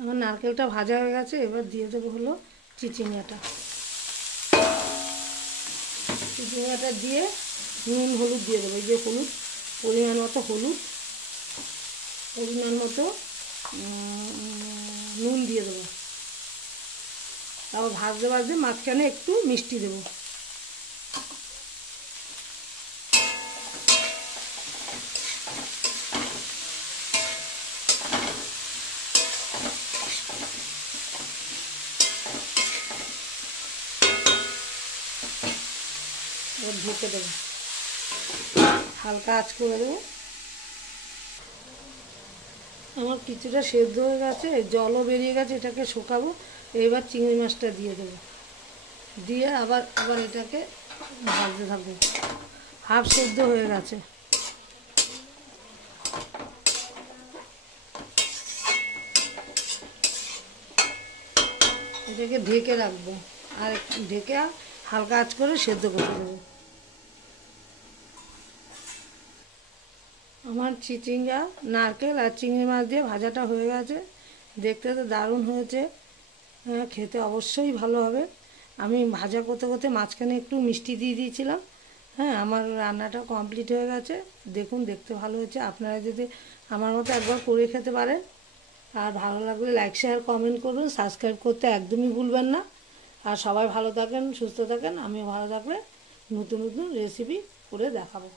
আমার নারকেলটা ভাজা হয়ে গেছে, এবার দিয়ে দেবো হলো চিচিঙ্গাটা। চিচিঙ্গাটা দিয়ে নুন হলুদ দিয়ে দেবো। এই যে হলুদ, পরিমাণ মতো হলুদ, পরিমাণ মতো নুন দিয়ে দেবো। তারপর ভাজতে ভাজতে মাঝখানে একটু মিষ্টি দেবো। এবার ঢেকে দেবো, হালকা আঁচ করে দেবো। আমার কিছুটা সেদ্ধ হয়ে গেছে, জলও বেরিয়ে গেছে, এটাকে শুকাবো। এবার চিংড়ি মাছটা দিয়ে দেবো, দিয়ে আবার এটাকে ভাজতে থাকবো। হাফ সেদ্ধ হয়ে গেছে, এটাকে ঢেকে রাখবো আর ঢেকে হালকা আঁচ করে সেদ্ধ করতে দেবো। আমার চিচিঙ্গা, নারকেল আর চিংড়ি মাছ দিয়ে ভাজাটা হয়ে গেছে। দেখতে তো দারুণ হয়েছে, খেতে অবশ্যই ভালো হবে। আমি ভাজা করতে করতে মাঝখানে একটু মিষ্টি দিয়ে দিয়েছিলাম। হ্যাঁ, আমার রান্নাটা কমপ্লিট হয়ে গেছে। দেখুন, দেখতে ভালো হয়েছে। আপনারা যদি আমার মতো একবার করে খেতে পারেন, আর ভালো লাগলে লাইক শেয়ার কমেন্ট করুন, সাবস্ক্রাইব করতে একদমই ভুলবেন না। আর সবাই ভালো থাকেন, সুস্থ থাকেন। আমিও ভালো থাকলে নতুন নতুন রেসিপি করে দেখাবো।